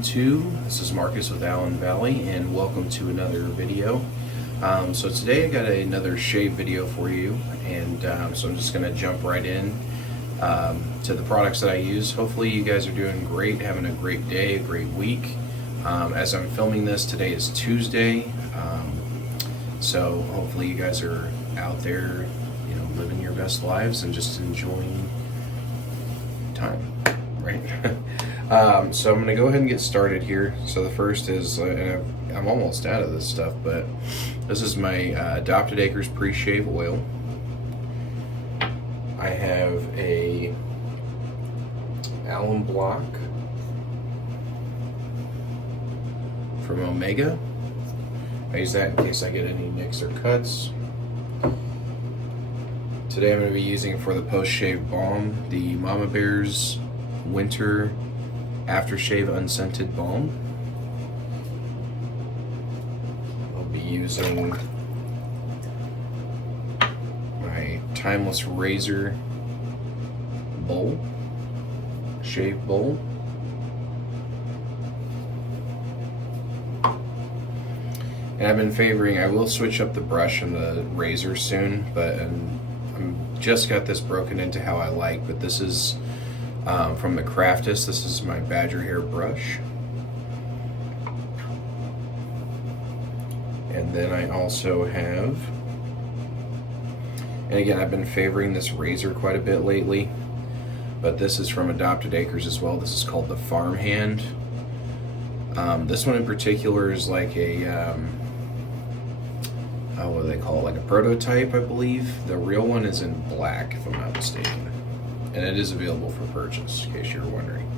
YouTube. This is Marcus with AllenValley, and welcome to another video. So today I got another shave video for you, and so I'm just going to jump right in to the products that I use. Hopefully you guys are doing great, having a great day, a great week. As I'm filming this, today is Tuesday, so hopefully you guys are out there, living your best lives and just enjoying time, right? So I'm going to go ahead and get started here. So the first is, and I'm almost out of this stuff, but this is my Adopted Acres Pre-Shave Oil. I have a alum block from Omega. I use that in case I get any nicks or cuts. Today I'm going to be using for the post-shave balm the Mama Bear's Winter Aftershave Unscented Balm. I'll be using my Timeless Razor bowl, shave bowl. And I've been favoring, I will switch up the brush and the razor soon, but I'm just got this broken into how I like, but this is from the Craftis. This is my Badger Hair brush. And then I also have, and again, I've been favoring this razor quite a bit lately, but this is from Adopted Acres as well. This is called the Farmhand. This one in particular is like a, what do they call it? Like a prototype, I believe. The real one is in black, if I'm not mistaken. And it is available for purchase, in case you're wondering.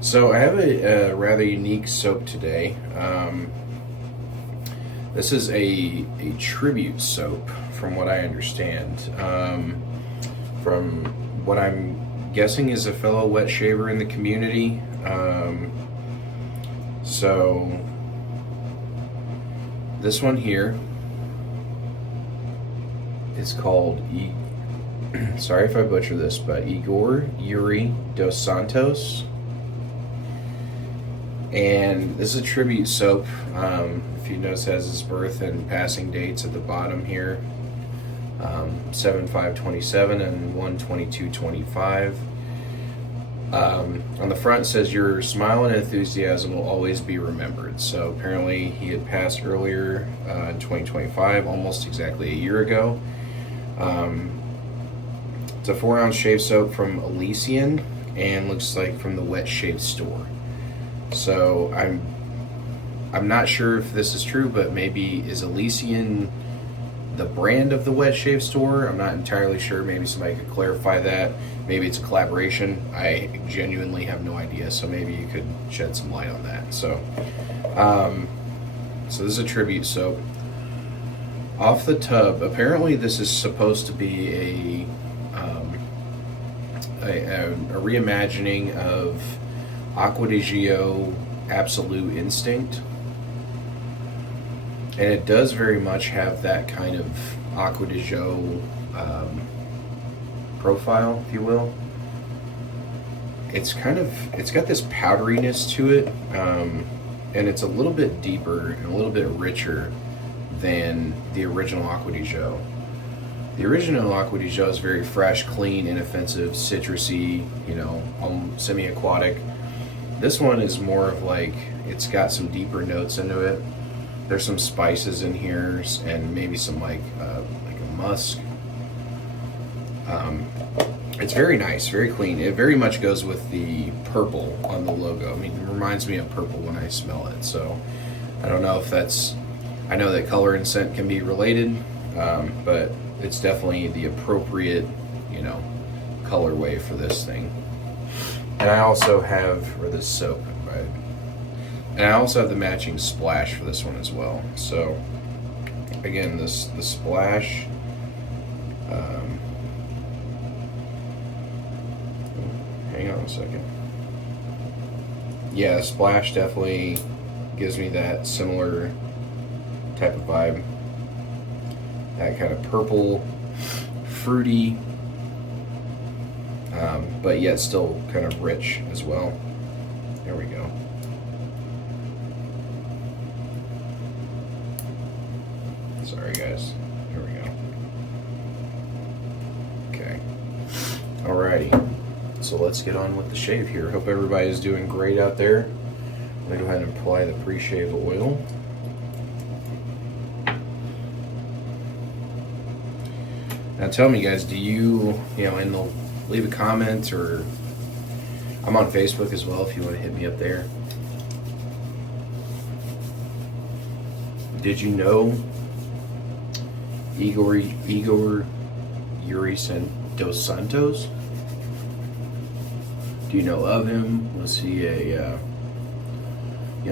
So I have a rather unique soap today. This is a tribute soap, from what I understand. From what I'm guessing is a fellow wet shaver in the community. So this one here is called sorry if I butcher this, but Ygor Yuri Dos Santos. And this is a tribute soap. If you notice, it has his birth and passing dates at the bottom here. 7/5/27 and 1/22/25. On the front it says, "Your smile and enthusiasm will always be remembered." So apparently he had passed earlier in 2025, almost exactly a year ago. It's a 4-ounce shave soap from Elysian, and looks like from the Wet Shave store. So I'm not sure if this is true, but maybe is Elysian the brand of the Wet Shave store? I'm not entirely sure. Maybe somebody could clarify that. Maybe it's a collaboration. I genuinely have no idea, so maybe you could shed some light on that. So so this is a tribute soap. Off the tub, apparently this is supposed to be a reimagining of Acqua di Gio Absolute Instinct. And it does very much have that kind of Acqua di Gio profile, if you will. It's got this powderiness to it, and it's a little bit deeper and a little bit richer than the original Acqua di Gio. The original Acqua di Gio is very fresh, clean, inoffensive, citrusy, semi-aquatic. This one is more of like, it's got some deeper notes into it. There's some spices in here, and maybe some like a musk. It's very nice, very clean. It very much goes with the purple on the logo. I mean, it reminds me of purple when I smell it. So I don't know if that's, I know that color and scent can be related, but it's definitely the appropriate, colorway for this thing. And I also have, or this soap, right? And I also have the matching splash for this one as well. So again, the splash, hang on a second. Yeah, the splash definitely gives me that similar type of vibe. That kind of purple, fruity, but yet still kind of rich as well. There we go. Sorry guys, here we go. Okay, alrighty, so let's get on with the shave here. Hope everybody's doing great out there. I'm gonna go ahead and apply the pre-shave oil. Now tell me guys, do you know, and they'll leave a comment, or I'm on Facebook as well if you want to hit me up there. Did you know Ygor Yuri Dos Santos? Do you know of him? Was he a,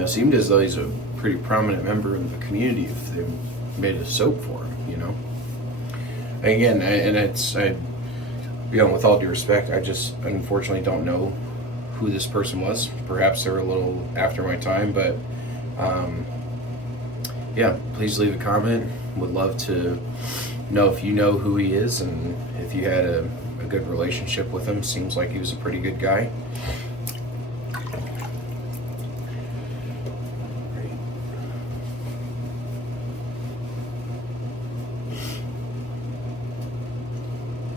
seemed as though he's a pretty prominent member of the community if they made a soap for him, you know? Again, with all due respect, I just unfortunately don't know who this person was. Perhaps they're a little after my time, but yeah, please leave a comment. Would love to know if you know who he is and if you had a good relationship with him. Seems like he was a pretty good guy.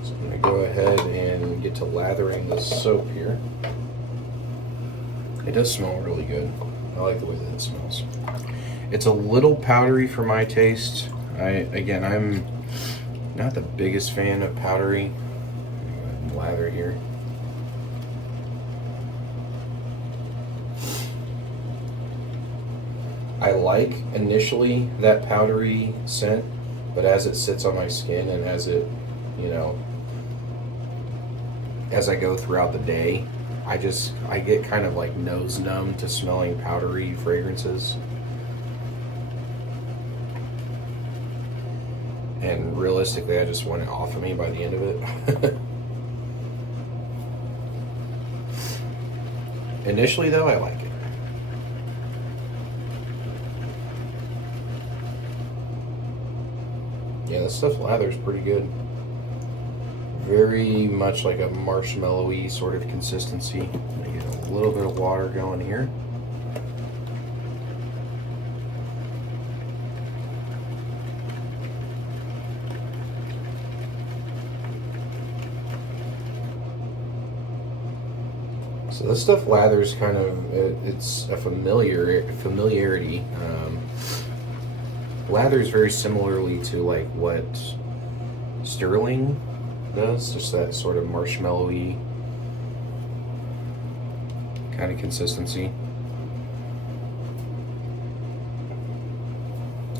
So I'm going to go ahead and get to lathering the soap here. It does smell really good. I like the way that it smells. It's a little powdery for my taste. I'm not the biggest fan of powdery. Lather here. I like initially that powdery scent, but as it sits on my skin and as it, as I go throughout the day, I get kind of like nose numb to smelling powdery fragrances. And realistically, I just want it off of me by the end of it. Initially, though, I like it. Yeah, this stuff lathers pretty good. Very much like a marshmallowy sort of consistency. I'm gonna get a little bit of water going here. So this stuff lathers kind of, it's a familiarity. Lathers very similarly to like what Sterling does, just that sort of marshmallowy kind of consistency.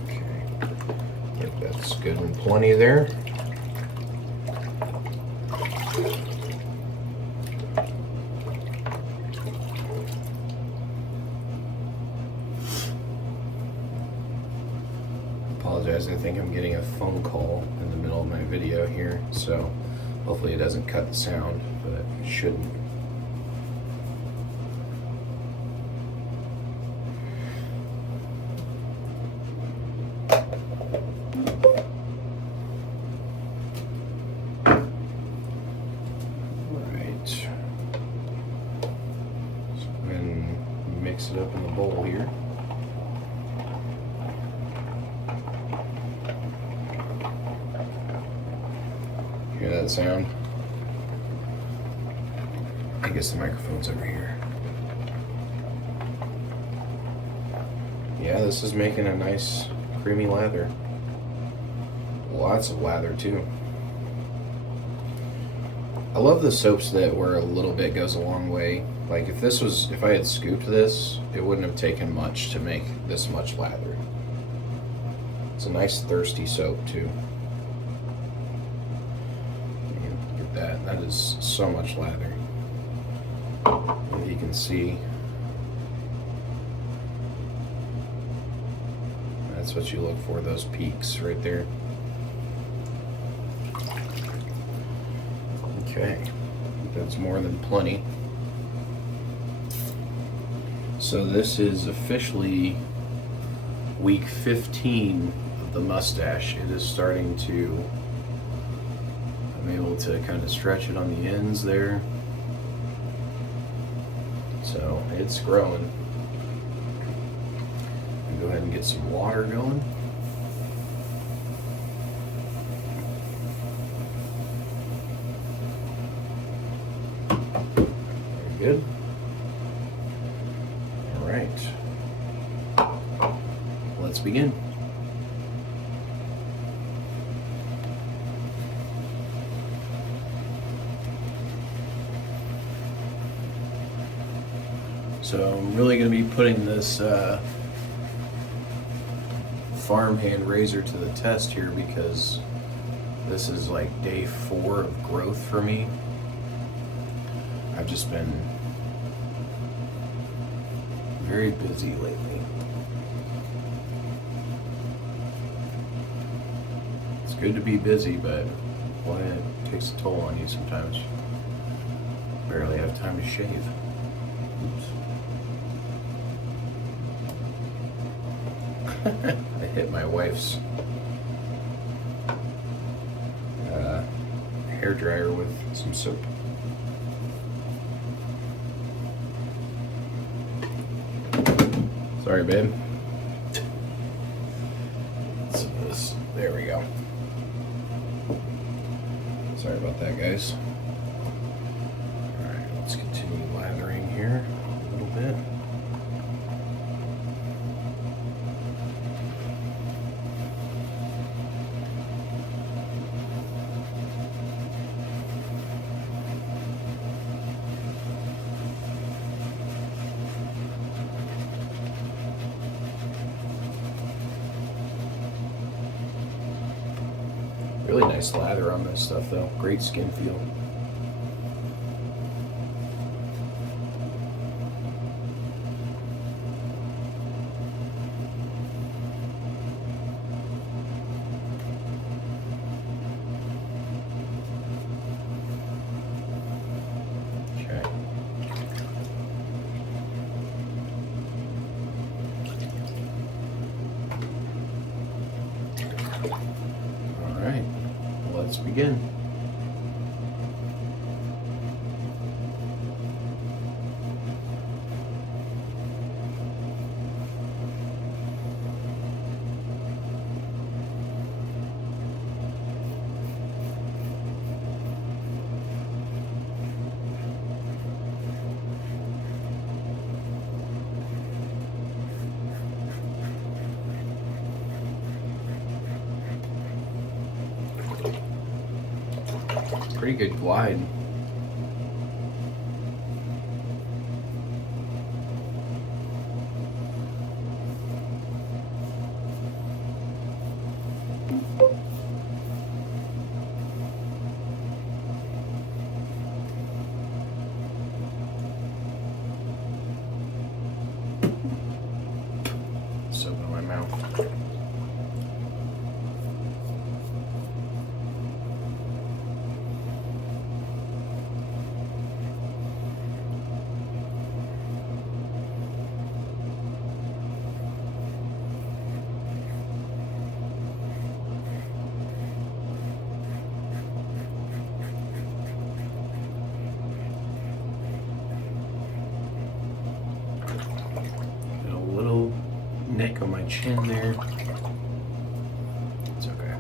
Okay, I think that's good and plenty there. Apologize, I think I'm getting a phone call in the middle of my video here, so hopefully it doesn't cut the sound, but it shouldn't. Alright. So go ahead and mix it up in the bowl here. Hear that sound? I guess the microphone's over here. Yeah, this is making a nice creamy lather. Lots of lather too. I love the soaps that where a little bit goes a long way. Like if I had scooped this, it wouldn't have taken much to make this much lather. It's a nice thirsty soap too. That is so much lather. As you can see, that's what you look for, those peaks right there. Okay, that's more than plenty. So this is officially week 15 of the mustache. It is starting to, I'm able to kind of stretch it on the ends there. So it's growing. Go ahead and get some water going. begin. So I'm really going to be putting this farmhand razor to the test here because this is like day 4 of growth for me. I've just been very busy lately. It's good to be busy, but boy, it takes a toll on you sometimes. Barely have time to shave. Oops. I hit my wife's hair dryer with some soap. Sorry, babe. There we go. Sorry about that, guys. Alright, let's continue lathering here a little bit. Really nice lather on this stuff though. Great skin feel. Okay. All right. Let's begin. Pretty good glide. Soap in my mouth. Neck on my chin there. It's okay.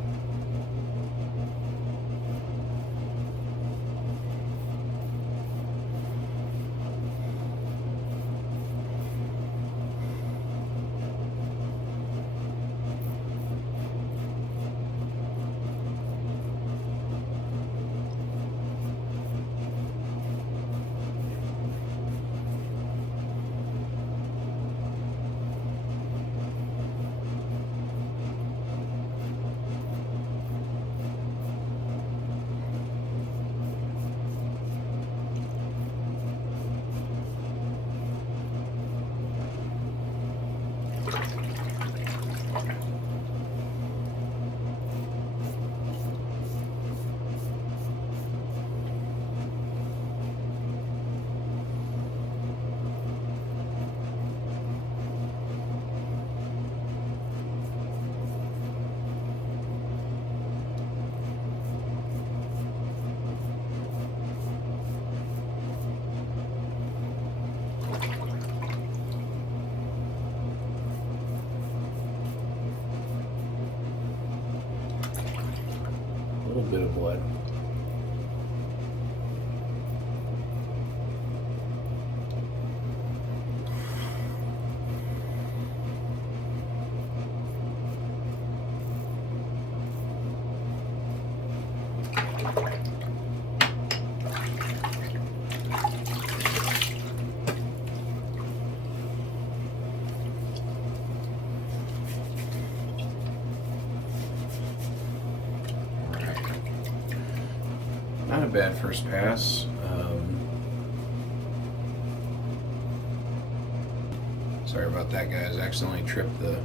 A little bit of blood. bad first pass. Sorry about that, guys. I accidentally tripped the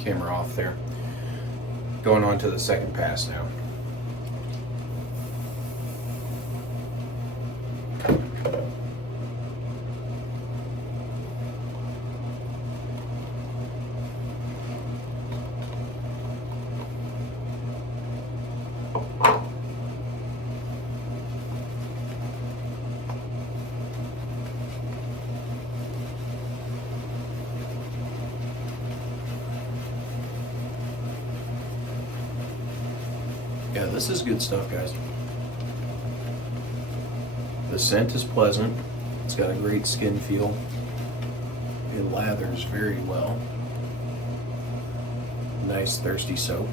camera off there. Going on to the second pass now. Yeah, this is good stuff, guys. The scent is pleasant. It's got a great skin feel. It lathers very well. Nice thirsty soap.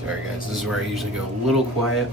Sorry guys, this is where I usually go a little quiet.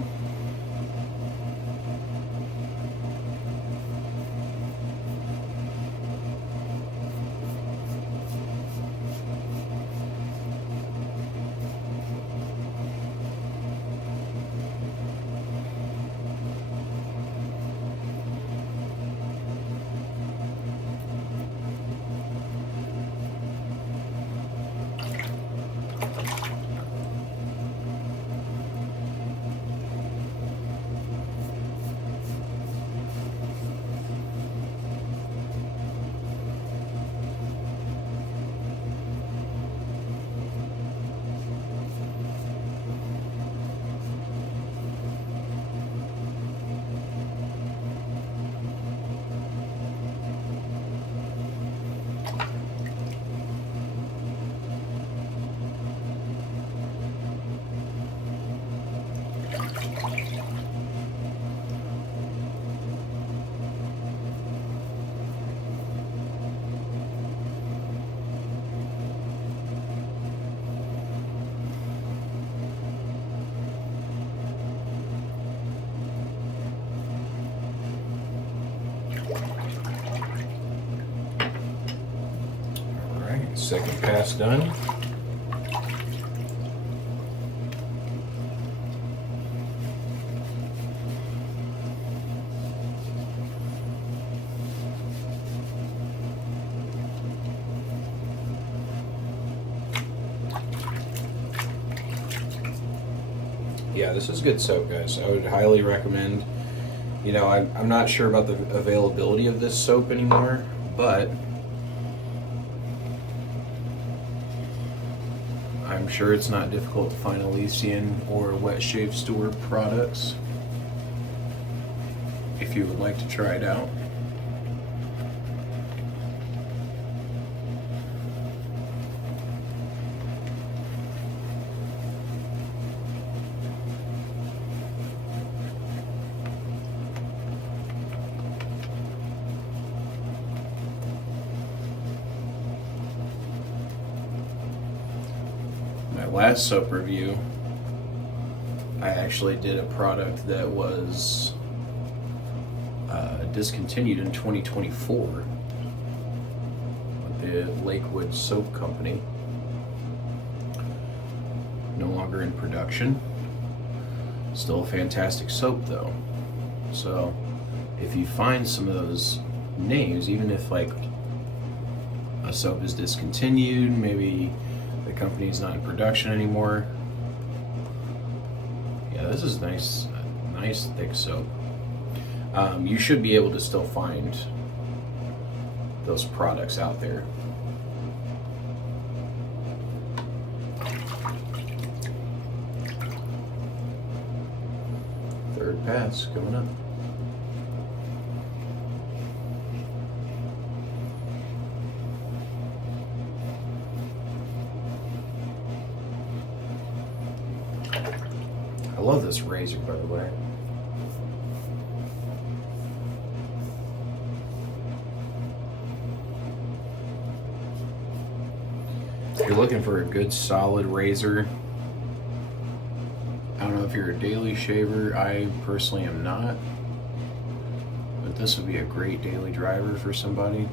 Second pass done. Yeah, this is good soap, guys. I would highly recommend. You know, I'm not sure about the availability of this soap anymore, but I'm sure it's not difficult to find Elysian or Wet Shave Store products if you would like to try it out. My last soap review actually did a product that was discontinued in 2024 with the Lakewood Soap Company. No longer in production. Still a fantastic soap though. So if you find some of those names, even if like a soap is discontinued, maybe the company's not in production anymore. Yeah, this is nice thick soap. You should be able to still find those products out there. Third pass coming up. I love this razor, by the way. If you're looking for a good solid razor, I don't know if you're a daily shaver. I personally am not, but this would be a great daily driver for somebody.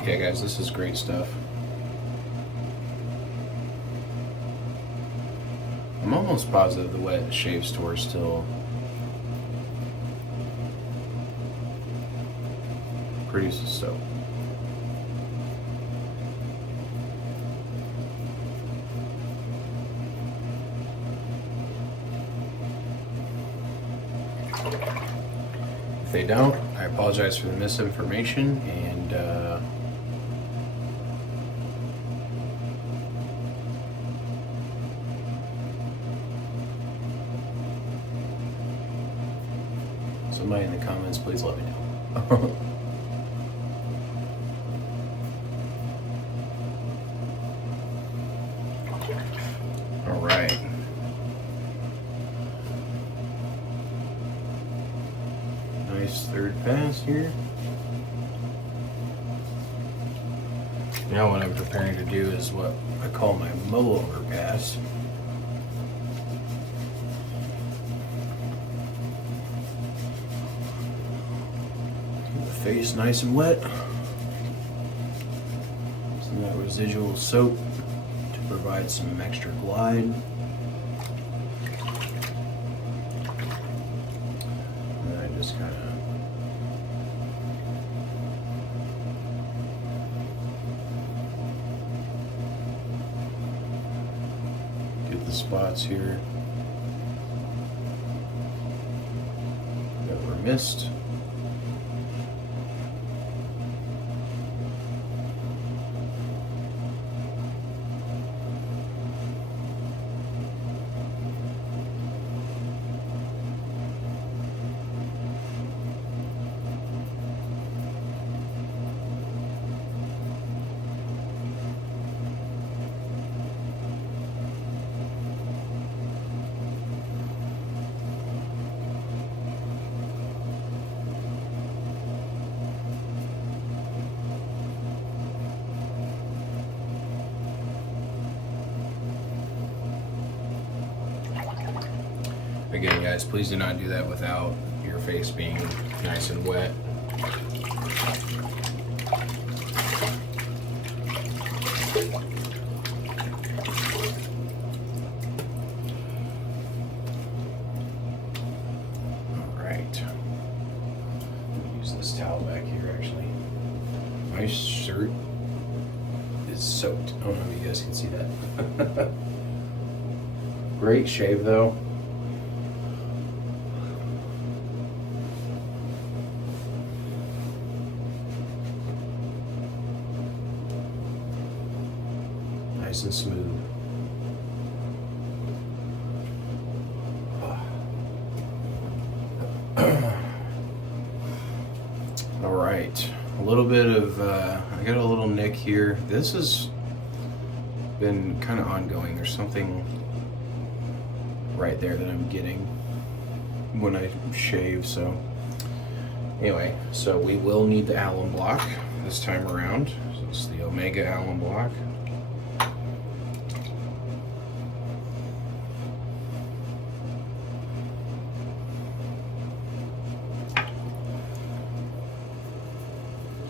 Okay guys, this is great stuff. I'm almost positive the wet shave store is still produces soap. If they don't, I apologize for the misinformation, and somebody in the comments, please let me know. All right. Nice third pass here. Now what I'm preparing to do is what I call my mow-over pass. Keep the face nice and wet. Some of that residual soap to provide some extra glide. And then I just kind of the spots here that were missed. Again, guys, please do not do that without your face being nice and wet. All right. Use this towel back here, actually. My shirt is soaked. I don't know if you guys can see that. Great shave, though. Nice and smooth. All right, a little bit of, I got a little nick here. This has been kind of ongoing. There's something right there that I'm getting when I shave, so anyway, so we will need the alum block this time around. So it's the Omega alum block.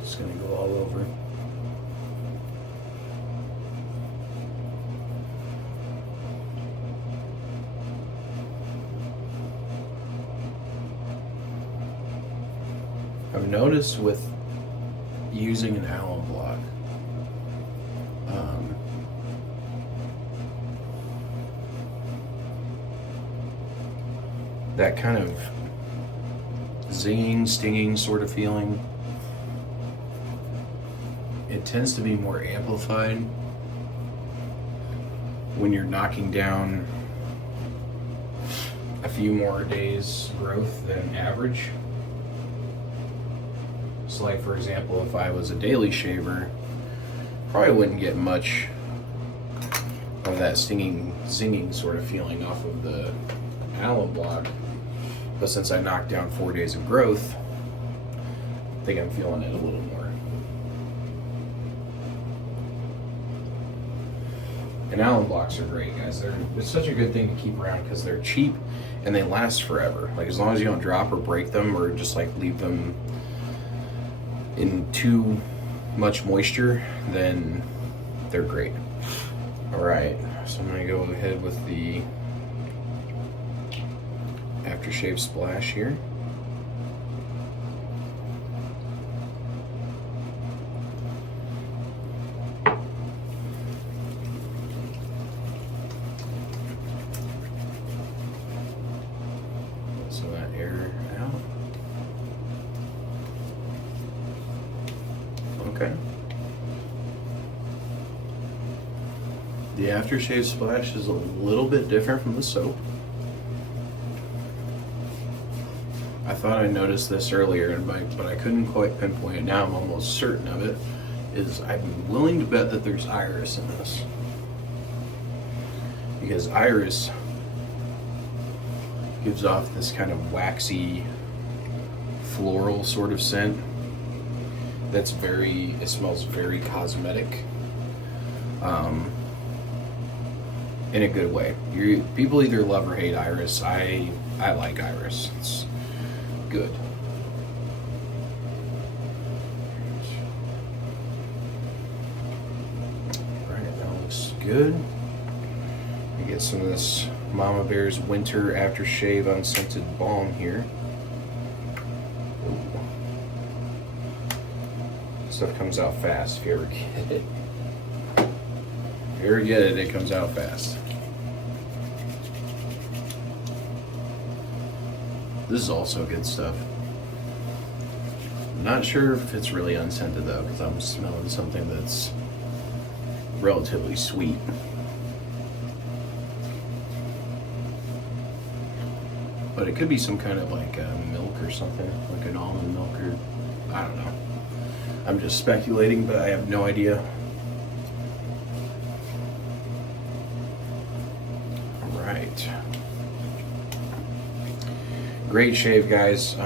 Just gonna go all over. I've noticed with using an alum block, that kind of zinging, stinging sort of feeling, it tends to be more amplified when you're knocking down a few more days growth than average. So like, for example, if I was a daily shaver, probably wouldn't get much of that stinging, zinging sort of feeling off of the alum block. But since I knocked down 4 days of growth, I think I'm feeling it a little more. And alum blocks are great, guys. It's such a good thing to keep around because they're cheap and they last forever. Like, as long as you don't drop or break them or just like leave them in too much moisture, then they're great. All right, so I'm gonna go ahead with the aftershave splash here. So that air out. Okay. The aftershave splash is a little bit different from the soap. I thought I noticed this earlier, but I couldn't quite pinpoint it. Now I'm almost certain of it. I'm willing to bet that there's iris in this, because iris gives off this kind of waxy, floral sort of scent. It smells very cosmetic, in a good way. People either love or hate iris. I like iris. It's good. All right, that looks good. I get some of this Mama Bear's Winter Aftershave Unscented Balm here. Ooh. Stuff comes out fast if you ever get it. If you ever get it, it comes out fast. This is also good stuff. Not sure if it's really unscented though, because I'm smelling something that's relatively sweet. But it could be some kind of like milk or something, like an almond milk, or I don't know. I'm just speculating, but I have no idea. All right. Great shave, guys.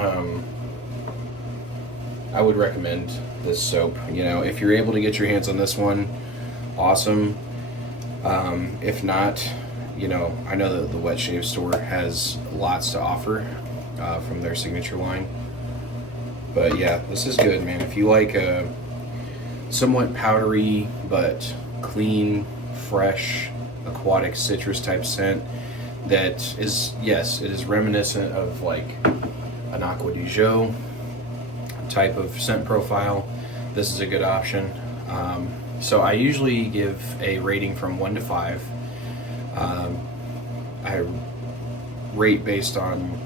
I would recommend this soap. You know, if you're able to get your hands on this one, awesome. If not, you know, I know that the Wet Shave store has lots to offer from their signature line. But yeah, this is good, man. If you like a somewhat powdery but clean, fresh, aquatic citrus type scent that is, yes, it is reminiscent of like an Aqua di Gio type of scent profile, this is a good option. So I usually give a rating from 1 to 5. I rate based on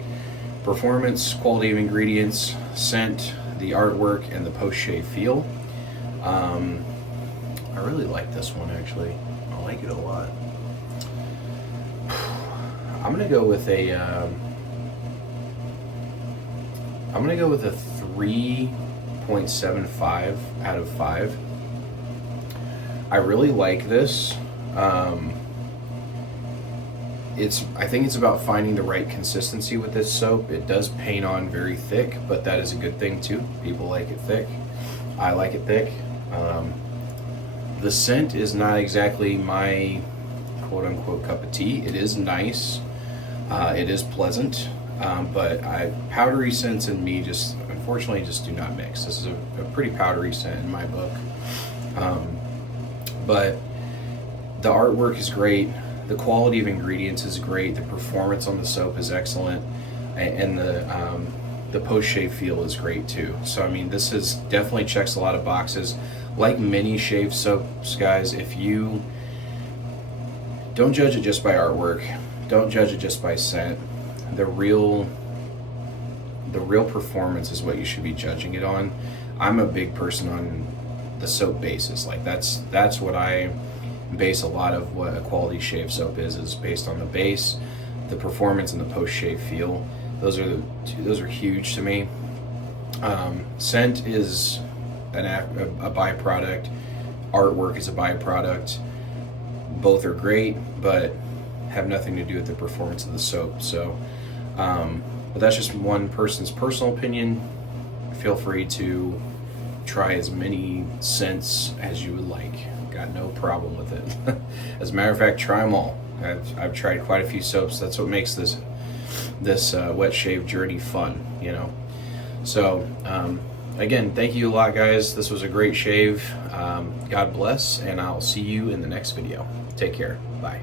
performance, quality of ingredients, scent, the artwork, and the post-shave feel. I really like this one, actually. I like it a lot. I'm gonna go with a 3.75 out of 5. I really like this. I think it's about finding the right consistency with this soap. It does paint on very thick, but that is a good thing too. People like it thick. I like it thick. The scent is not exactly my quote-unquote cup of tea. It is nice. It is pleasant. But powdery scents and me just unfortunately just do not mix. This is a pretty powdery scent in my book. But the artwork is great. The quality of ingredients is great. The performance on the soap is excellent, and the post-shave feel is great too. So I mean, this is definitely checks a lot of boxes. Like many shave soaps, guys, if you don't judge it just by artwork, don't judge it just by scent. The real performance is what you should be judging it on. I'm a big person on the soap basis. Like that's what I base a lot of what a quality shave soap is based on the base, the performance, and the post-shave feel. Those are huge to me. Scent is a byproduct. Artwork is a byproduct. Both are great, but have nothing to do with the performance of the soap. So, but that's just one person's personal opinion. Feel free to try as many scents as you would like. Got no problem with it. As a matter of fact, try them all. I've tried quite a few soaps. That's what makes this wet shave journey fun, you know. So again, thank you a lot, guys. This was a great shave. God bless, and I'll see you in the next video. Take care. Bye.